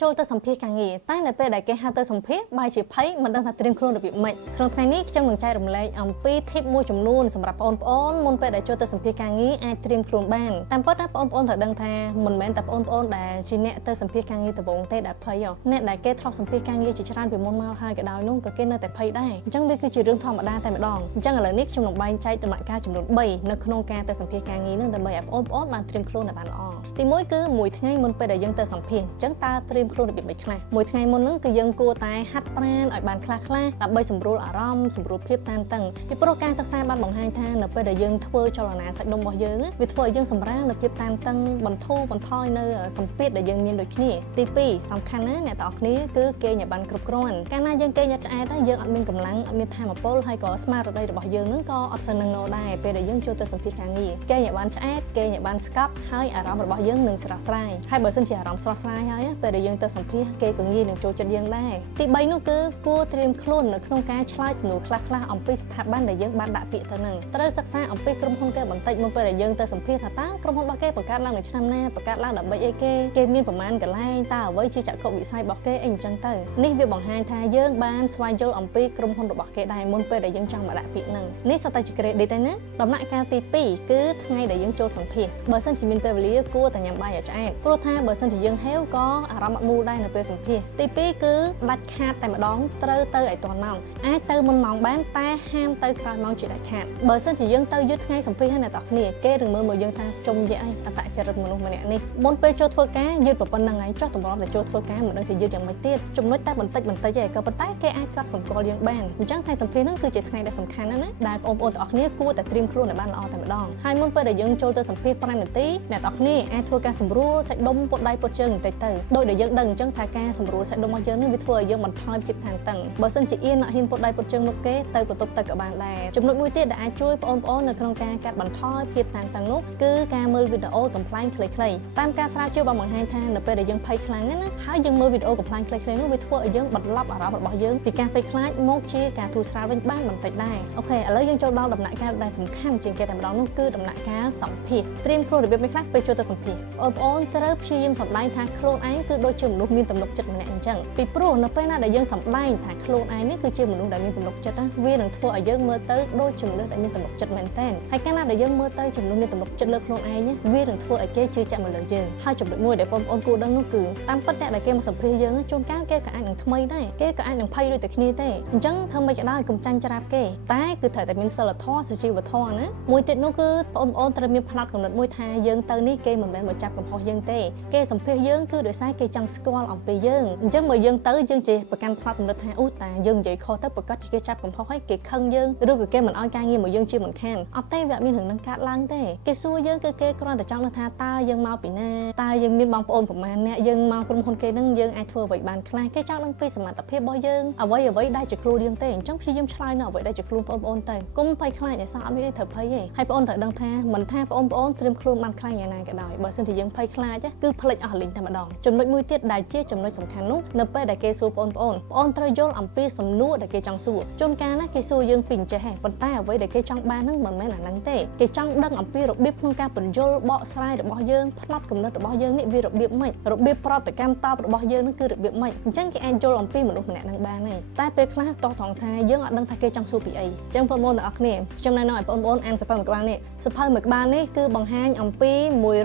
ចូលទៅសម្ភារការងារតែនៅពេលដែលគេហៅទៅសម្ភារបែរជាភ័យមិនដឹងថាត្រៀមខ្លួនរបៀបម៉េចក្នុងថ្ងៃនេះខ្ញុំនឹងចែករំលែកអំពី tip មួយចំនួនសម្រាប់បងប្អូនមុនពេលដែលចូលទៅសម្ភារការងារអាចត្រៀមខ្លួនបានតាមពិតណាបងប្អូនត្រូវដឹងថាមិនមែនតែបងប្អូនដែលជាអ្នកទៅសម្ភារការងារដំបូងទេដែលភ័យអ្នកដែលគេធ្លាប់សម្ភារការងារជាច្រើនពីមុនមកហើយក៏ដោយនោះក៏គេនៅតែភ័យដែរអញ្ចឹងវាគឺជារឿងធម្មតាតែម្ដងអញ្ចឹងឥឡូវនេះខ្ញុំនឹងបែងចែកដំណាក់កាលចំនួន3នៅក្នុងការទៅសម្ភារការងារនឹងដើម្បីឲ្យបងប្អូនបានត្រៀមខ្លួនឲ្យបានល្អទី1គឺមួយថ្ងៃមុនពេលដែលយើងទៅសម្ភារអញ្ចឹងតើត្រៀមខ្លួនរបៀបម៉េចខ្លះមួយថ្ងៃមុនហ្នឹងគឺយើងគួរតែហាត់ប្រាណឲ្យបានខ្លះៗដើម្បីសម្រួលអារម្មណ៍សម្រួលភាពតានតឹងពីព្រោះការសិក្សាបានបង្ហាញថានៅពេលដែលយើងធ្វើចលនាសាច់ដុំរបស់យើងវាធ្វើឲ្យយើងសម្រាលនៅភាពតានតឹងបន្ធូរបន្ថយនៅសម្ពាធដែលយើងមានដូចគ្នាទី2សំខាន់ណាស់អ្នកទាំងអស់គ្នាគឺគេងឲ្យបានគ្រប់គ្រាន់កាលណាយើងគេងអត់ឆ្អែតយើងអត់មានកម្លាំងអត់មានថាមពលហើយក៏ស្មារតីរបស់យើងនឹងក៏អត់សូវនឹងណដែរពេលដែលយើងចូលទៅសម្ភារការងារគេងឲ្យបានឆ្អែតគេងឲ្យបានស្កប់ហើយអារម្មណ៍របស់យើងនឹងស្រស់ស្រាយហើយបើសិនជាអារម្មណ៍ស្រស់ស្រាយហើយពេលដែលយើងទៅសម្ភារគេក៏ងាយនឹងចូលចិត្តយើងដែរទី3នោះគឺគួរត្រៀមខ្លួននៅក្នុងការឆ្លើយសំណួរខ្លះៗអំពីស្ថាប័នដែលយើងបានដាក់ពាក្យទៅនឹងត្រូវសិក្សាអំពីក្រុមហ៊ុនគេបន្តិចមុនពេលដែលយើងទៅសម្ភារថាតើក្រុមហ៊ុនរបស់គេបង្កើតឡើងនៅឆ្នាំណាបង្កើតឡើងដើម្បីអីគេមានប្រមាណកន្លែងតើអ្វីជាចក្ខុវិស័យរបស់គេអីអញ្ចឹងទៅនេះវាបង្ហាញថាយើងបានស្វែងយល់អំពីក្រុមហ៊ុនរបស់គេដែរមុនពេលដែលយើងចង់មកដាក់ពាក្យហ្នឹងនេះសុទ្ធតែជា credit ដែរណាដំណាក់កាលទី2គឺថ្ងៃដែលយើងចូលសម្ភារបើសិនជាមានពេលវេលាគួរតែញ៉ាំបាយឲ្យឆ្អែតព្រោះថាបើសិនជាយើងហេវក៏អារម្មណ៍អត់មូលដែរនៅពេលសម្ភារទី2គឺដាច់ខាតតែម្ដងត្រូវទៅឲ្យទាន់ម៉ោងអាចទៅមុនម៉ោងបានតែហាមទៅក្រោយម៉ោងជាដាច់ខាតបើសិនជាយើងទៅយឺតថ្ងៃសម្ភារហើយអ្នកនរគ្នាគេនឹងមើលមកយើងថាចុំយៈអីអត្តចរិតមនុស្សម្នាក់នេះមុនពេលចូលធ្វើការយឺតប៉ុណ្្នឹងហើយចុះតម្រាំតែចូលធ្វើការមិនដឹងថាយឺតយ៉ាងម៉េចទៀតចំណុចតែបន្តិចទេក៏ប៉ុន្តែគេអាចកត់សម្គាល់យើងបានអញ្ចឹងថ្ងៃសម្ភារហ្នឹងគឺជាថ្ងៃដែលសំខាន់ណាស់ដែលបងប្អូនទាំងអស់គ្នាគួរតែត្រៀមខ្លួនឲ្យបានល្អតែម្ដងហើយមុនពេលដែលយើងចូលទៅសម្ភារ5នាទីអ្នកទាំងអស់គ្នាអាចធ្វើការសម្រួលសាច់ដុំពុតដៃពុតជើងបន្តិចទៅដោយដែលយើងដឹងអញ្ចឹងថាការសម្រួលសាច់ដុំរបស់យើងនេះវាធ្វើឲ្យយើងបន្ថយភាពតានតឹងបើសិនជាអៀនអត់ហ៊ានពុតដៃពុតជើងនោះគេទៅបន្ទប់ទឹកក៏បានដែរចំណុចមួយទៀតដែលអាចជួយបងប្អូននៅក្នុងការកាត់បន្ថយភាពតានតឹងនោះគឺការមើលវីដេអូកំ pl ខ្លីៗតាមការស្រាវជ្រាវបានបង្ហាញថានៅពេលដែលយើងភ័យខ្លាំងណាហើយយើងមើលវីដេអូកំ pl ខ្លីៗនោះវាធ្វើឲ្យយើងបន្លប់អារម្មណ៍របស់យើងពីការភ័យខ្លាចមកជាការធូរស្រាលវិញបានបន្តិចដែរអូខេឥឡូវយើងចូលដល់ដំណាក់កាលដែលសំខាន់ជាងគេតែម្ដងនោះគឺដំណាក់កាលសម្ភារត្រៀមខ្លួនរបៀបខ្លះពេលចូលទៅសម្ភារបងប្អូនត្រូវព្យាយាមសម្ដែងថាខ្លួនឯងគឺដូចជាមនុស្សមានទំនុកចិត្តម្នាក់អញ្ចឹងពីព្រោះនៅពេលណាដែលយើងសម្ដែងថាខ្លួនឯងនេះគឺជាមនុស្សដែលមានទំនុកចិត្តវានឹងធ្វើឲ្យយើងមើលទៅដូចជាមនុស្សដែលមានទំនុកចិត្តមែនទែនហើយកាលណាដែលយើងមើលទៅជាមនុស្សមានទំនុកចិត្តលើខ្លួនឯងវានឹងធ្វើឲ្យគេជឿជាក់មកលើយើងហើយចំណុចមួយដែលបងប្អូនគួរដឹងនោះគឺតាមពិតអ្នកដែលគេមកសម្ភារយើងជួនកាលគេក៏អាចនឹងថ្មីដែរគេក៏អាចនឹងភ័យដូចតែគ្នាទេអញ្ចឹងធ្វើមិនក៏ដោយកុំចាញ់ច្រាបគេតែគឺត្រូវតែមានសិលធម៌សុជីវធម៌ណាមួយទៀតនោះគឺបងប្អូនត្រូវមានផ្នត់កំណត់មួយថាយើងទៅនេះគេមិនមែនមកចាប់កំហុសយើងទេគេសម្ភារយើងគឺដោយសារគេចង់ស្គាល់អំពីយើងអញ្ចឹងបើយើងទៅយើងចេះប្រកាន់ផ្នត់កំណត់ថាអូតាយើងនិយាយខុសទៅប្រកាសជាគេចាប់កំហុសហើយគេខឹងយើងឬក៏គេមិនអោយការងារមកយើងជាមិនខានអត់ទេវាអត់មានរឿងនឹងកើតឡើងទេគេសួរយើងគឺគេគ្រាន់តែចង់ដឹងថាតើយើងមកពីណាតើយើងមានបងប្អូនប្រមាណអ្នកយើងមកក្រុមហ៊ុនគេនឹងយើងអាចធ្វើអ្វីបានខ្លះគេចង់ដឹងពីសមត្ថភាពរបស់យើងអ្វីដែលជាខ្លួនយើងទេអញ្ចឹងព្យាយាមឆ្លើយនៅអ្វីដែលជាខ្លួនបងប្អូនទៅកុំភ័យខ្លាចឲ្យសោះអត់មានត្រូវភ័យទេហើយបងប្អូនត្រូវដឹងថាមិនថាបងប្អូនត្រៀមខ្លួនបានខ្លាំងយ៉ាងណាក៏ដោយបើសិនជាយើងភ័យខ្លាចគឺផ្លិចអស់លីងតែម្ដងចំណុចមួយទៀតដែលជាចំណុចសំខាន់នោះនៅពេលដែលគេសួរបងប្អូនត្រូវយល់អំពីសំណួរដែលគេចង់សួរជួនកាលណាគេសួរយើងពីអញ្ចេះប៉ុន្តែអ្វីដែលគេចង់បាននឹងមិនមែនអាហ្នឹងទេគេចង់ដឹងអំពីរបៀបក្នុងការបញ្យល់បកស្រាយរបស់យើងផ្នត់គំនិតរបស់យើងនេះវារបៀបម៉េចរបៀបប្រតិកម្មតបរបស់យើងនឹងគឺរបៀបម៉េចអញ្ចឹងគេអាចយល់អំពីមនុស្សម្នាក់នឹងបានទេតែពេលខ្លះតោះត្រង់ថាយើងអត់ដឹងថាគេចង់សួរពីអីអញ្ចឹងបងប្អូនទាំងអស់គ្នាខ្ញុំណែនាំឲ្យបងប្អូនអានសៀវភៅមួយក្បាលនេះសៀវភៅមួយក្បាលនេះគឺបង្ហាញអំពី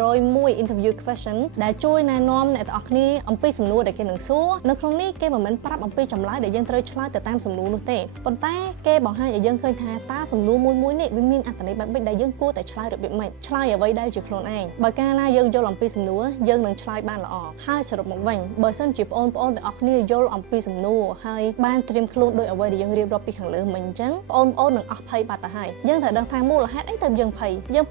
101 interview question ដែលជួយណែនាំអ្នកទាំងអស់គ្នាអំពីសំណួរដែលគេនឹងសួរនៅក្នុងនេះគេមិនមែនប្រាប់អំពីចម្លើយដែលយើងត្រូវឆ្លើយទៅតាមសំណួរនោះទេប៉ុន្តែគេបង្ហាញឲ្យយើងឃើញថាតើសំណួរមួយនេះវាមានអត្ថន័យបែបម៉េចដែលយើងគួរតែឆ្លើយរបៀបម៉េចឆ្លើយអ្វីដែលជាខ្លួនឯងបើកាលណាយើងយល់អំពីសំណួរយើងនឹងឆ្លើយបានល្អហើយសរុបមកវិញបើសិនជាបងប្អូនទាំងអស់គ្នាយល់អំពីសំណួរហើយបានត្រៀមខ្លួនដោយអ្វីដែលយើងរៀបរាប់ពីខាងលើមិញអញ្ចឹងបងប្អូននឹងអស់ភ័យបាត់ទៅហើយយើងត្រូវដឹងថាមូលហេតុអីទៅយើងភ័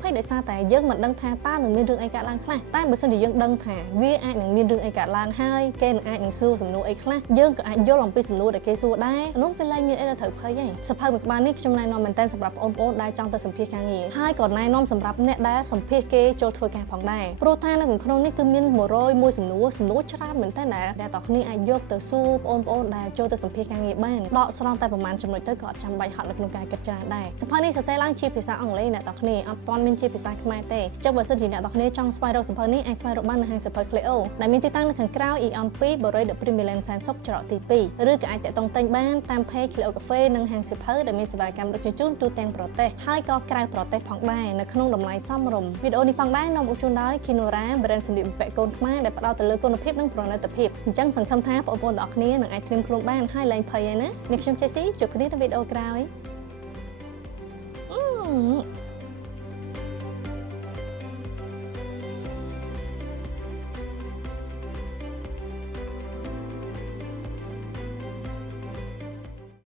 យដោយសារតែយើងមិនដឹងថាតើនឹងមានរឿងអីកើតឡើងខ្លះតែបើសិនជាយើងដឹងថាវាអាចនឹងមានរឿងអីកើតឡើងហើយគេនឹងអាចនឹងសួរសំណួរអីខ្លះយើងក៏អាចយល់អំពីសំណួរដែលគេសួរដែរនោះវាលែងមានអីដែលត្រូវភ័យទេសភៅមួយក្បាលនេះខ្ញុំណែនាំមែនតើសម្រាប់បងប្អូនដែលចង់ទៅសម្ភារការងារហើយក៏ណែនាំសម្រាប់អ្នកដែលសម្ភារគេចូលធ្វើការផងដែរព្រោះថានៅក្នុងនេះគឺមាន101សំណួរច្រើនមែនតើដែលអ្នកទាំងគ្នាអាចយកទៅសួរបងប្អូនដែលចូលទៅសម្ភារការងារបានដកស្រង់តែប្រហែលចំណុចទៅក៏អត់ចាំបាច់ហត់នៅក្នុងការគិតច្រើនដែរសភៅនេះសរសេរឡើងជាភាសាអង់គ្លេសអ្នកទាំងគ្នាអត់ទាន់មានជាភាសាខ្មែរទេចុះបើសិនជាអ្នកទាំងគ្នាចង់ស្វែងរកសភៅនេះអាចស្វែងរកបាននៅហាងសភៅ Cleo ដែលមានទីតាំងនៅ ខាងក្រៅ Eon 2 Boroy The Premier San សុកច្រកទី2ឬក៏អាចតាក់ទងទិញបានតាម page Cleo Cafe និងហាងសៀវភៅដែលមានសេវាកម្មដឹកជញ្ជូនទូទាំងប្រទេសហើយក៏ក្រៅប្រទេសផងដែរនៅក្នុងតម្លៃសមរម្យវីដេអូនេះផងដែរនាំមកជូនដោយ Kinora brand សម្លៀកបំពាក់កូនខ្មែរដែលផ្ដោតទៅលើគុណភាពនិងប្រណិតភាពអញ្ចឹងសង្ឃឹមថាបងប្អូនទាំងអស់គ្នានឹងអាចត្រៀមខ្លួនបានហើយលែងភ័យឯណានេះខ្ញុំ Jessie ជួបគ្នានៅវីដេអូក្រោយ